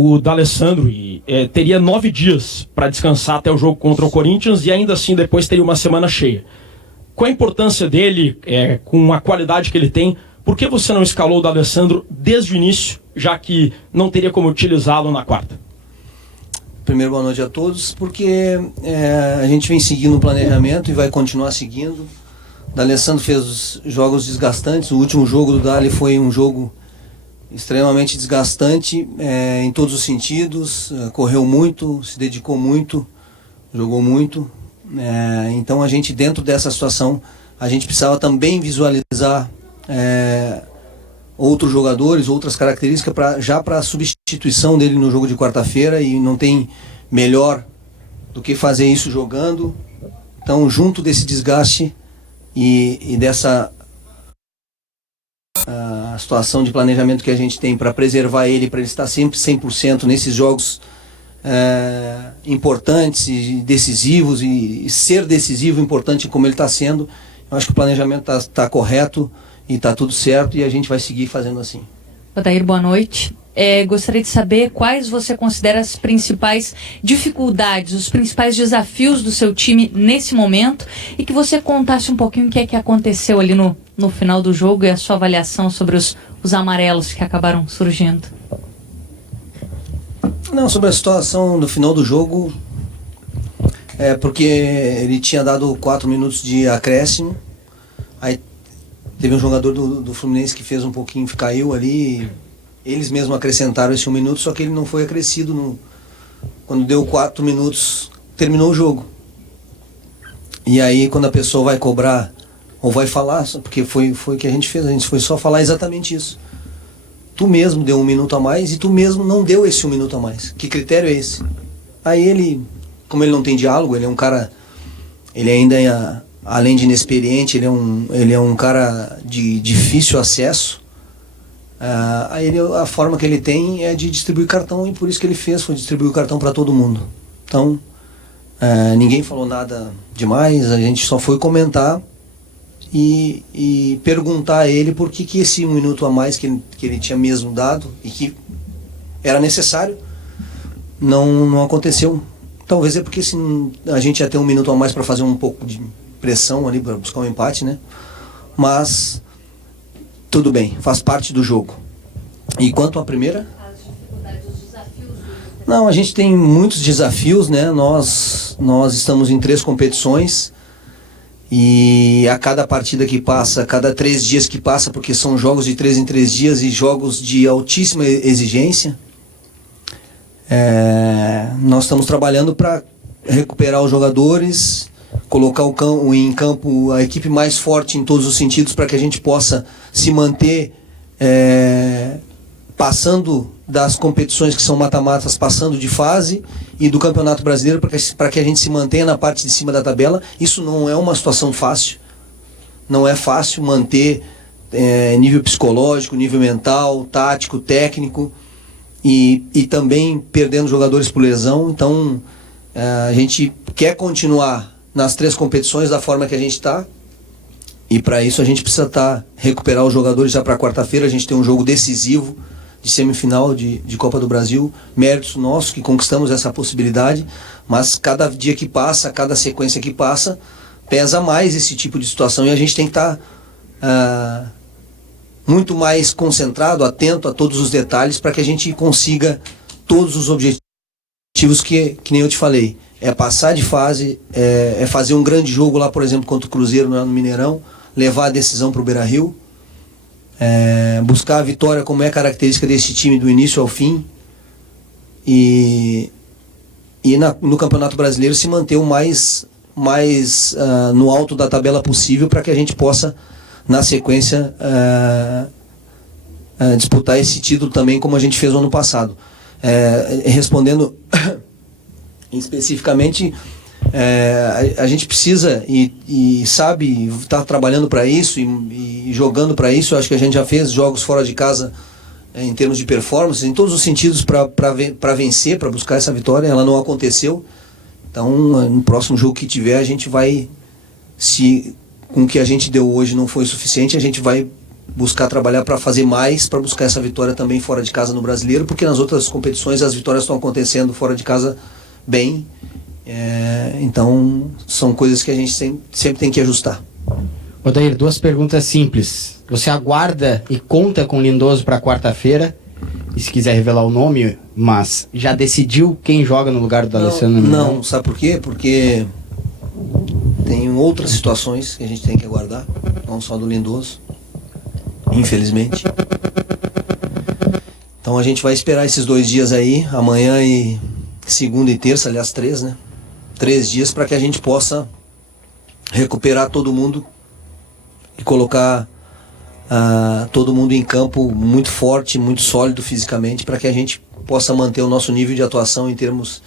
o D'Alessandro teria 9 dias para descansar até o jogo contra o Corinthians e ainda assim depois teria uma semana cheia. Qual a importância dele, com a qualidade que ele tem? Por que você não escalou o D'Alessandro desde o início, já que não teria como utilizá-lo na quarta? Primeiro, boa noite a todos, porque a gente vem seguindo o planejamento e vai continuar seguindo. O D'Alessandro fez jogos desgastantes. O último jogo do Dali foi um jogo extremamente desgastante em todos os sentidos. Correu muito, se dedicou muito, jogou muito. Então a gente, dentro dessa situação, a gente precisava também visualizar outros jogadores, outras características já para a substituição dele no jogo de quarta-feira, e não tem melhor do que fazer isso jogando. Então, junto desse desgaste e dessa situação de planejamento que a gente tem para preservar ele, para ele estar sempre 100% nesses jogos importantes e decisivos, e ser decisivo, importante como ele está sendo, eu acho que o planejamento está correto e está tudo certo, e a gente vai seguir fazendo assim. Odair, boa noite. Gostaria de saber quais você considera as principais dificuldades, os principais desafios do seu time nesse momento, e que você contasse um pouquinho o que é que aconteceu ali no final do jogo e a sua avaliação sobre os amarelos que acabaram surgindo. Não, sobre a situação do final do jogo, porque ele tinha dado 4 minutos de acréscimo, aí teve um jogador do Fluminense que fez um pouquinho, caiu ali, eles mesmos acrescentaram esse 1 minuto, só que ele não foi acrescido quando deu 4 minutos, terminou o jogo. E aí quando a pessoa vai cobrar, ou vai falar, porque foi o que a gente fez, a gente foi só falar exatamente isso. Tu mesmo deu 1 minuto a mais e tu mesmo não deu esse 1 minuto a mais. Que critério é esse? Aí ele, como ele não tem diálogo, ele é um cara, ele ainda além de inexperiente, ele é um cara de difícil acesso. A forma que ele tem é de distribuir cartão, e por isso que ele foi distribuir o cartão para todo mundo. Então, ninguém falou nada demais, a gente só foi comentar e perguntar a ele por que esse 1 minuto a mais que ele tinha mesmo dado e que era necessário não aconteceu. Talvez é porque a gente ia ter 1 minuto a mais para fazer um pouco de pressão ali, para buscar um empate, né? Mas tudo bem, faz parte do jogo. E quanto à primeira? As dificuldades, os desafios. Não, a gente tem muitos desafios, né? Nós estamos em 3 competições, e a cada partida que passa, a cada 3 dias que passa, porque são jogos de 3 em 3 dias e jogos de altíssima exigência, nós estamos trabalhando para recuperar os jogadores, colocar em campo a equipe mais forte em todos os sentidos, para que a gente possa se manter passando das competições que são mata-matas, passando de fase, e do Campeonato Brasileiro, para que a gente se mantenha na parte de cima da tabela. Isso não é uma situação fácil, não é fácil manter nível psicológico, nível mental, tático, técnico, e também perdendo jogadores por lesão. Então a gente quer continuar nas 3 competições da forma que a gente está, e para isso a gente precisa recuperar os jogadores já para quarta-feira. A gente tem um jogo decisivo de semifinal de Copa do Brasil, méritos nossos que conquistamos essa possibilidade, mas cada dia que passa, cada sequência que passa, pesa mais esse tipo de situação, e a gente tem que estar muito mais concentrado, atento a todos os detalhes, para que a gente consiga todos os objetivos que nem eu te falei. É passar de fase, é fazer um grande jogo lá, por exemplo, contra o Cruzeiro no Mineirão, levar a decisão para o Beira-Rio, buscar a vitória, como é característica desse time do início ao fim, e no Campeonato Brasileiro se manter o mais no alto da tabela possível, para que a gente possa, na sequência, disputar esse título também, como a gente fez no ano passado. Respondendo especificamente, a gente precisa e sabe, está trabalhando para isso e jogando para isso. Eu acho que a gente já fez jogos fora de casa em termos de performance, em todos os sentidos, para vencer, para buscar essa vitória. Ela não aconteceu. Então, no próximo jogo que tiver, a gente vai, se com o que a gente deu hoje não foi suficiente, a gente vai buscar trabalhar para fazer mais, para buscar essa vitória também fora de casa no Brasileiro, porque nas outras competições as vitórias estão acontecendo fora de casa bem. Então são coisas que a gente sempre tem que ajustar. Odair, 2 perguntas simples. Você aguarda e conta com o Lindoso para quarta-feira? E se quiser revelar o nome, mas já decidiu quem joga no lugar do Alessandro? Não, sabe por quê? Porque tem outras situações que a gente tem que aguardar, não só do Lindoso, infelizmente. Então a gente vai esperar esses 2 dias aí, amanhã e segunda e terça, aliás 3, né? 3 dias para que a gente possa recuperar todo mundo e colocar todo mundo em campo muito forte, muito sólido fisicamente, para que a gente possa manter o nosso nível de atuação em termos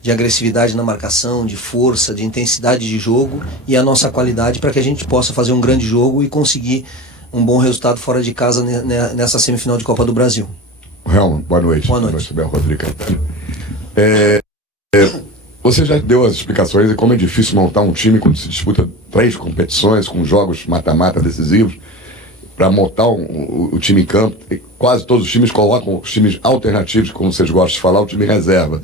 de agressividade na marcação, de força, de intensidade de jogo e a nossa qualidade, para que a gente possa fazer um grande jogo e conseguir um bom resultado fora de casa nessa semifinal de Copa do Brasil. Helman, boa noite. Boa noite. Bel Rodrigo. Você já deu as explicações de como é difícil montar um time quando se disputa 3 competições com jogos mata-mata decisivos. Para montar o time em campo, quase todos os times colocam os times alternativos, como vocês gostam de falar, o time reserva.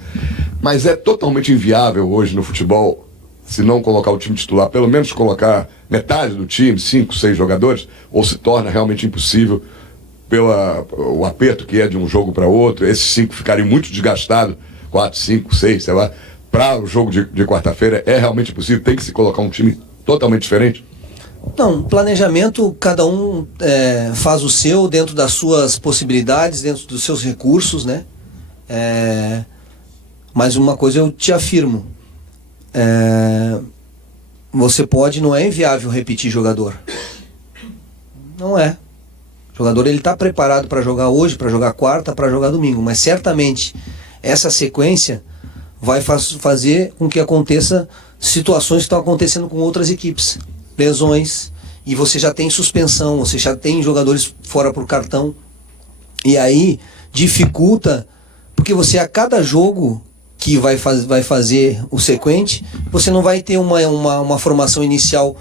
Mas é totalmente inviável hoje no futebol, se não colocar o time titular, pelo menos colocar metade do time, 5, 6 jogadores, ou se torna realmente impossível pelo aperto que é de um jogo para outro, esses 5 ficarem muito desgastados, 4, 5, 6, sei lá, para o jogo de quarta-feira é realmente possível, tem que se colocar um time totalmente diferente? Não, planejamento, cada um faz o seu dentro das suas possibilidades, dentro dos seus recursos, né? Mas uma coisa eu te afirmo, você pode, não é inviável repetir jogador. Não é. O jogador ele está preparado para jogar hoje, para jogar quarta, para jogar domingo, mas certamente essa sequência vai fazer com que aconteça situações que estão acontecendo com outras equipes. Lesões, e você já tem suspensão, você já tem jogadores fora por cartão, e aí dificulta, porque você a cada jogo que vai fazer o sequente, você não vai ter uma formação inicial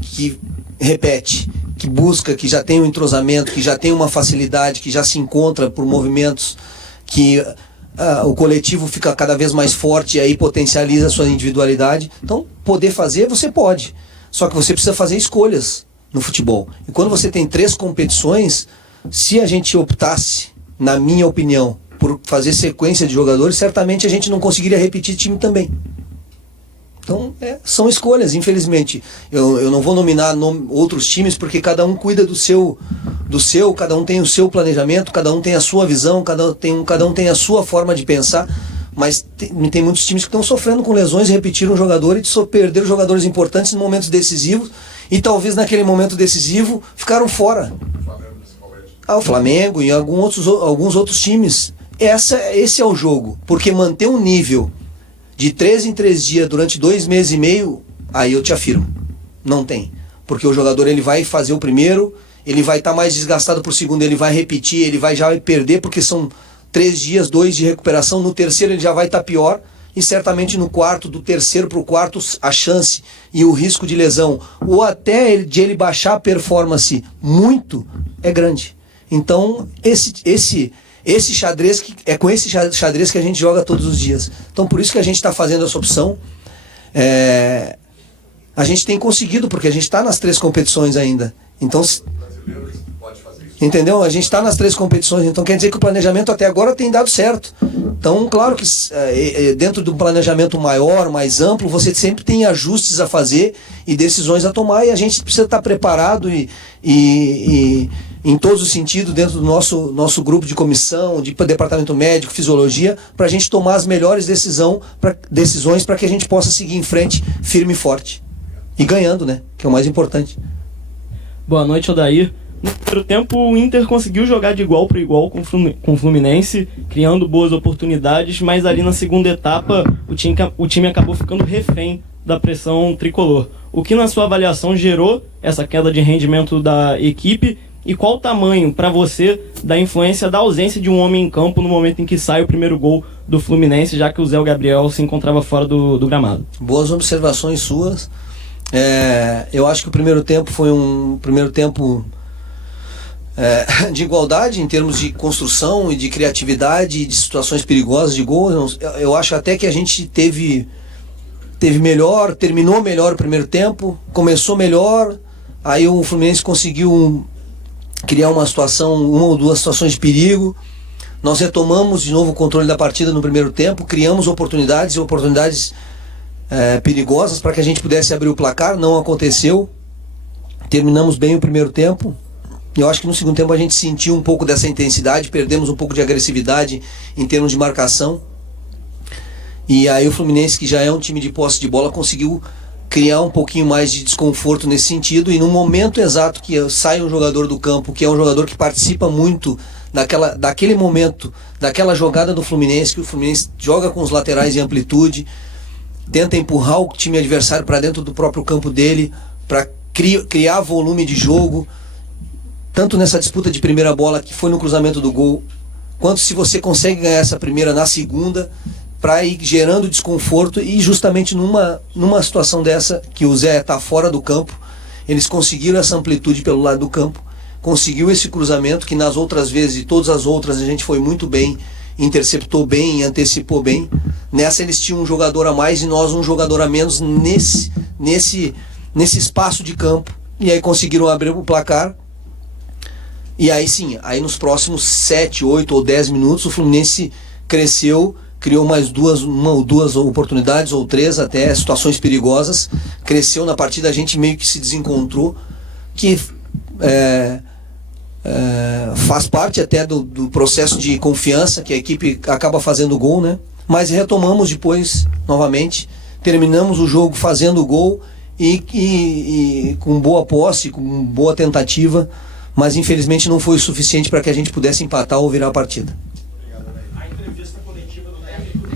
que repete, que busca, que já tem um entrosamento, que já tem uma facilidade, que já se encontra por movimentos, que o coletivo fica cada vez mais forte e aí potencializa a sua individualidade. Então, poder fazer, você pode. Só que você precisa fazer escolhas no futebol. E quando você tem 3 competições, se a gente optasse, na minha opinião, por fazer sequência de jogadores, certamente a gente não conseguiria repetir time também. Então, são escolhas, infelizmente. Eu não vou nominar outros times, porque cada um cuida do seu, cada um tem o seu planejamento, cada um tem a sua visão, cada um tem a sua forma de pensar, mas tem muitos times que estão sofrendo com lesões, repetiram jogadores e perderam jogadores importantes em momentos decisivos, e talvez naquele momento decisivo ficaram fora. O Flamengo e alguns outros times. Esse é o jogo, porque manter um nível de 3 em 3 dias durante 2 meses e meio, aí eu te afirmo, não tem. Porque o jogador ele vai fazer o primeiro, ele vai estar mais desgastado pro segundo, ele vai repetir, ele já vai perder, porque são 3 dias, 2 de recuperação, no terceiro ele já vai estar pior, e certamente no quarto, do terceiro pro quarto, a chance e o risco de lesão, ou até de ele baixar a performance muito, é grande. Então, esse xadrez, é com esse xadrez que a gente joga todos os dias. Então por isso que a gente está fazendo essa opção. A gente tem conseguido, porque a gente está nas 3 competições ainda. Então, entendeu? A gente está nas 3 competições, então quer dizer que o planejamento até agora tem dado certo. Então, claro que dentro de um planejamento maior, mais amplo, você sempre tem ajustes a fazer e decisões a tomar, e a gente precisa estar preparado e em todos os sentidos, dentro do nosso grupo de comissão, de departamento médico, fisiologia, para a gente tomar as melhores decisões para que a gente possa seguir em frente firme e forte. E ganhando, né? Que é o mais importante. Boa noite, Odair. No primeiro tempo, o Inter conseguiu jogar de igual para igual com o Fluminense, criando boas oportunidades, mas ali na segunda etapa o time acabou ficando refém da pressão tricolor. O que, na sua avaliação, gerou essa queda de rendimento da equipe? E qual o tamanho, para você, da influência da ausência de um homem em campo no momento em que sai o primeiro gol do Fluminense, já que o Zé Gabriel se encontrava fora do gramado? Boas observações suas. Eu acho que o primeiro tempo foi um primeiro tempo de igualdade em termos de construção e de criatividade, de situações perigosas de gol. Eu acho até que a gente teve melhor, terminou melhor o primeiro tempo, começou melhor, aí o Fluminense conseguiu criar uma ou duas situações de perigo. Nós retomamos de novo o controle da partida no primeiro tempo, criamos oportunidades perigosas para que a gente pudesse abrir o placar. Não aconteceu, terminamos bem o primeiro tempo. Eu acho que no segundo tempo a gente sentiu um pouco dessa intensidade, perdemos um pouco de agressividade em termos de marcação. E aí o Fluminense, que já é um time de posse de bola, conseguiu criar um pouquinho mais de desconforto nesse sentido. E no momento exato que sai um jogador do campo, que é um jogador que participa muito daquele momento, daquela jogada do Fluminense, que o Fluminense joga com os laterais em amplitude, tenta empurrar o time adversário para dentro do próprio campo dele, para criar volume de jogo, tanto nessa disputa de primeira bola, que foi no cruzamento do gol, quanto se você consegue ganhar essa primeira na segunda, para ir gerando desconforto. E justamente numa situação dessa, que o Zé está fora do campo, eles conseguiram essa amplitude pelo lado do campo, conseguiu esse cruzamento, que nas outras vezes e todas as outras a gente foi muito bem, interceptou bem, antecipou bem. Nessa eles tinham um jogador a mais e nós um jogador a menos nesse espaço de campo, e aí conseguiram abrir o placar. E aí sim, aí nos próximos 7, 8 ou 10 minutos o Fluminense cresceu, criou mais uma ou duas oportunidades, ou 3 até, situações perigosas, cresceu na partida, a gente meio que se desencontrou, que faz parte até do processo de confiança, que a equipe acaba fazendo gol, né? Mas retomamos depois, novamente, terminamos o jogo fazendo gol e com boa posse, com boa tentativa, mas infelizmente não foi o suficiente para que a gente pudesse empatar ou virar a partida. A entrevista coletiva do técnico